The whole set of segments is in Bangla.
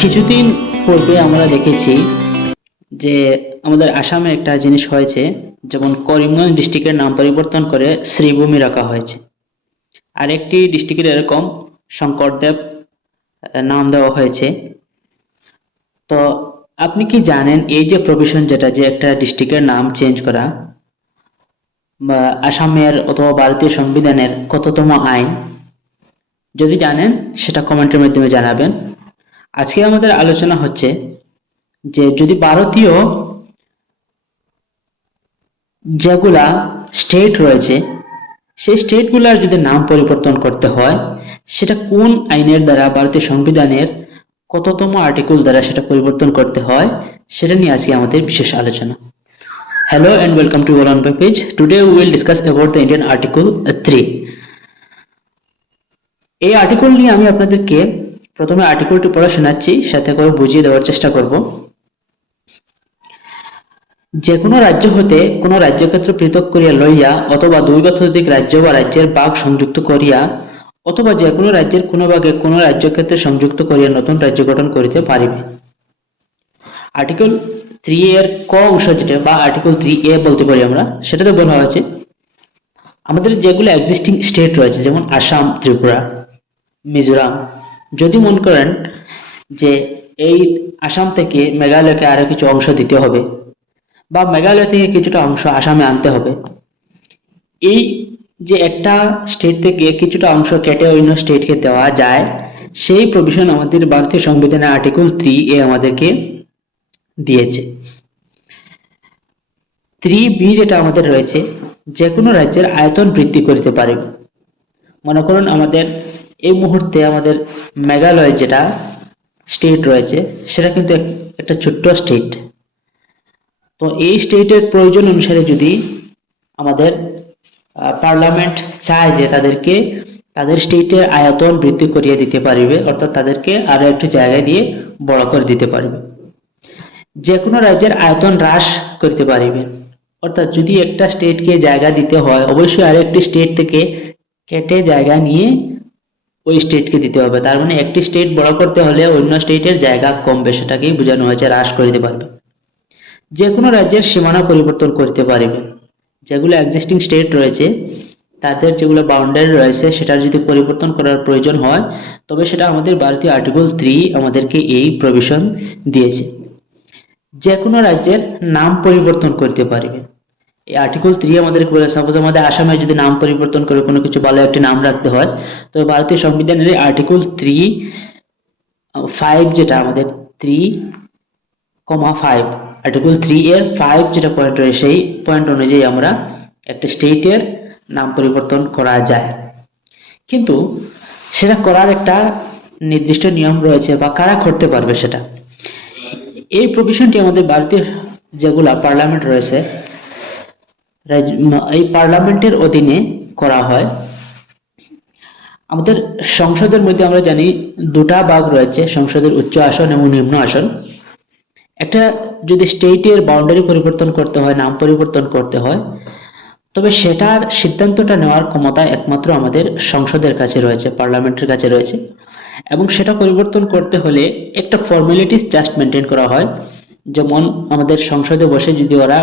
কিছুদিন পূর্বে আমরা দেখেছি যে আমাদের আসামে একটা জিনিস হয়েছে, যেমন করিমগঞ্জ ডিস্ট্রিক্টের নাম পরিবর্তন করে শ্রীভূমি রাখা হয়েছে। আরেকটি ডিস্ট্রিক্টের এরকম শঙ্করদেব নাম দেওয়া হয়েছে। তো আপনি কি জানেন এই যে প্রভিশন, যেটা যে একটা ডিস্ট্রিক্টের নাম চেঞ্জ করা বা আসামের অথবা ভারতীয় সংবিধানের কততম আইন? যদি জানেন সেটা কমেন্টের মাধ্যমে জানাবেন। আজকে আমাদের আলোচনা হচ্ছে যে যদি ভারতীয় যেগুলা স্টেট রয়েছে সেই স্টেটগুলার যদি নাম পরিবর্তন করতে হয়, সেটা কোন আইনের দ্বারা, ভারতীয় সংবিধানের কততম আর্টিকেল দ্বারা সেটা পরিবর্তন করতে হয়, সেটা নিয়ে আজকে আমাদের বিশেষ আলোচনা। Hello and welcome to our on my page. Today we will discuss about the Indian Article 3. এই আর্টিকেল নিয়ে আমি আপনাদেরকে প্রথমে আর্টিকেলটি পড়ে শোনাচ্ছি, সাথে করে বুঝিয়ে দেওয়ার চেষ্টা করব। যে কোনো রাজ্য হতে কোনো রাজ্যক্ষেত্র পৃথক করিয়া লইয়া অথবা দুই বা ততোধিক রাজ্য বা রাজ্যের ভাগ সংযুক্ত করিয়া অথবা যে কোনো রাজ্যের কোনো ভাগে কোনো রাজ্যক্ষেত্রে সংযুক্ত করিয়া নতুন রাজ্য গঠন করিতে পারিবে। আর্টিকেল 3 এর ক অংশ যেটা বা আর্টিকেল 3A বলতে পারি আমরা, সেটাতে বলা হয়েছে আমাদের যেগুলো এক্সিস্টিং স্টেট রয়েছে, যেমন আসাম, ত্রিপুরা, মিজোরাম, যদি মনে করেন যে এই আসাম থেকে মেঘালয়কে আরো কিছু অংশ দিতে হবে বা মেঘালয় থেকে কিছুটা অংশ আসামে আনতে হবে, এই যে একটা স্টেট থেকে কিছুটা অংশ কেটে অন্য স্টেটকে দেওয়া যায়, সেই প্রভিশন আমাদের ভারতীয় সংবিধানের আর্টিকেল 3A আমাদেরকে দিয়েছে। 3B যেটা আমাদের রয়েছে, যে কোনো রাজ্যের আয়তন বৃদ্ধি করতে পারবে। মনে করুন আমাদের এই মুহূর্তে আমাদের মেঘালয় যেটা স্টেট রয়েছে, সেটা কিন্তু একটা ছোট্ট স্টেট। তো এই স্টেটের প্রয়োজন অনুসারে যদি আমাদের পার্লামেন্ট চায় যে তাদেরকে তাদের স্টেটের আয়তন বৃদ্ধি করিয়ে দিতে পারবে, অর্থাৎ তাদেরকে আরো একটি জায়গায় দিয়ে বড় করে দিতে পারবে। যে কোনো রাজ্যের আয়তন হ্রাস করতে পারবে, অর্থাৎ যদি একটা স্টেটকে জায়গা দিতে হয়, অবশ্যই আরো একটি স্টেট থেকে কেটে জায়গা নিয়ে ওই স্টেটকে দিতে হবে। তার মানে একটি স্টেট বড় করতে হলে অন্য স্টেটের জায়গা কমবে, সেটাকেই বোঝানো হয়েছে, হ্রাস করে দিতে পারবে। যে কোনো রাজ্যের সীমানা পরিবর্তন করতে পারবে। যেগুলো এক্সিস্টিং স্টেট রয়েছে তাদের যেগুলো বাউন্ডারি রয়েছে সেটার যদি পরিবর্তন করার প্রয়োজন হয়, তবে সেটা আমাদের ভারতীয় আর্টিকেল 3 আমাদেরকে এই প্রভিশন দিয়েছে। যে কোনো রাজ্যের নাম পরিবর্তন করতে পারবে। এই আর্টিকেল 3 আমাদেরকে বলে, সাপোজ আমাদের আসামে যদি নাম পরিবর্তন করে কোনো কিছু ভালো একটি নাম রাখতে হয়, তো ভারতীয় সংবিধানের আর্টিকেল 3(5) যেটা আমাদের 3,5 আর্টিকেল 3 এর 5 যেটা পয়েন্ট রয়েছে, সেই পয়েন্ট অনুযায়ী আমরা একটা স্টেটের নাম পরিবর্তন করা যায়। কিন্তু সেটা করার একটা নির্দিষ্ট নিয়ম রয়েছে, বা কারা করতে পারবে সেটা। এই প্রভিশনটি আমাদের ভারতীয় যেগুলা পার্লামেন্ট রয়েছে, এই পার্লামেন্টের অধীনে করা হয়। আমাদের সংসদের মধ্যে আমরা জানি দুটা ভাগ রয়েছে, সংসদের উচ্চ আসন এবং নিম্ন আসন। একটা যদি স্টেটের বাউন্ডারি পরিবর্তন করতে হয়, নাম পরিবর্তন করতে হয়, তবে সেটার সিদ্ধান্তটা নেওয়ার ক্ষমতা একমাত্র আমাদের সংসদের কাছে রয়েছে, পার্লামেন্টের কাছে রয়েছে। এবং সেটা পরিবর্তন করতে হলে একটা ফর্মালিটিস জাস্ট মেনটেন করা হয়। যেমন আমাদের সংসদে বসে যদি ওরা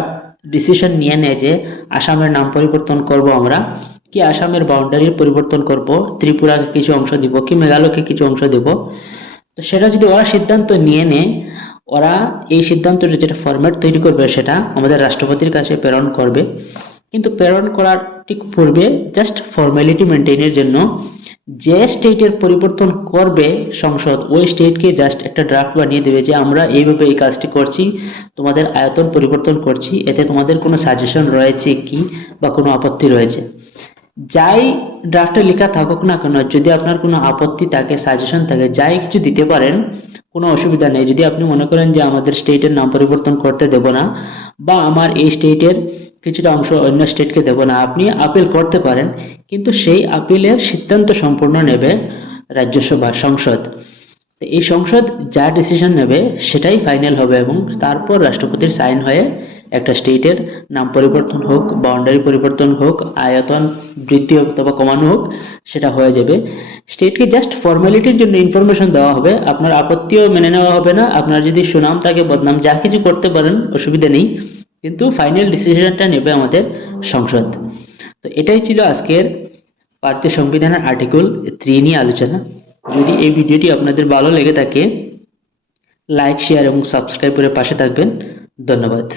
ডিসিশন নিয়ে নেয় যে আসামের নাম পরিবর্তন করব আমরা, কি আসামের বাউন্ডারি পরিবর্তন করব, ত্রিপুরাকে কিছু অংশ দিব কি মেঘালয়কে কিছু অংশ দিব, তো সেটা যদি ওরা সিদ্ধান্ত নিয়ে নেয়, ওরা এই সিদ্ধান্তটা যেটা ফরম্যাট তৈরি করবে সেটা আমাদের রাষ্ট্রপতির কাছে প্রেরণ করবে। কিন্তু প্রেরণ করার ঠিক পূর্বে জাস্ট ফর্মালিটি মেনটেনের জন্য যে স্টেটের পরিবর্তন করবে সংসদ, ওই স্টেটকে জাস্ট একটা ড্রাফট বানিয়ে দেবে যে আমরা এইভাবে এই কাজটি করছি, তোমাদের আয়তন পরিবর্তন করছি, এতে তোমাদের কোনো সাজেশন রয়েছে কি বা কোনো আপত্তি রয়েছে। যাই ড্রাফটে লেখা থাকুক না কেন, যদি আপনার কোনো আপত্তি থাকে, সাজেশন থাকে, যাই কিছু দিতে পারেন, কোনো অসুবিধা নেই। যদি আপনি মনে করেন যে আমাদের স্টেটের নাম পরিবর্তন করতে দেব না, বা আমার এই স্টেটের কিছুটা অংশ অন্য স্টেটকে দেব না, আপনি আপিল করতে পারেন। কিন্তু সেই আপিলের সিদ্ধান্ত সম্পূর্ণ নেবে রাজ্যসভা, সংসদ। তো এই সংসদ যা ডিসিশন নেবে সেটাই ফাইনাল হবে, এবং তারপর রাষ্ট্রপতির সাইন হয়ে একটা স্টেটের নাম পরিবর্তন হোক, বাউন্ডারি পরিবর্তন হোক, আয়তন বৃদ্ধি অথবা কমানো হোক, সেটা হয়ে যাবে। স্টেটকে জাস্ট ফর্মালিটির জন্য ইনফরমেশন দেওয়া হবে, আপনার আপত্তিও মেনে নেওয়া হবে না। আপনার যদি সুনাম থাকে, বদনাম, যা কিছু করতে পারেন, অসুবিধা নেই, কিন্তু ফাইনাল ডিসিশনটা নেবে আমাদের সংসদ। তো এটাই ছিল আজকের ভারতীয় সংবিধানের আর্টিকেল 3 নিয়ে আলোচনা। যদি এই ভিডিওটি আপনাদের ভালো লেগে থাকে, লাইক, শেয়ার এবং সাবস্ক্রাইব করে পাশে থাকবেন। ধন্যবাদ।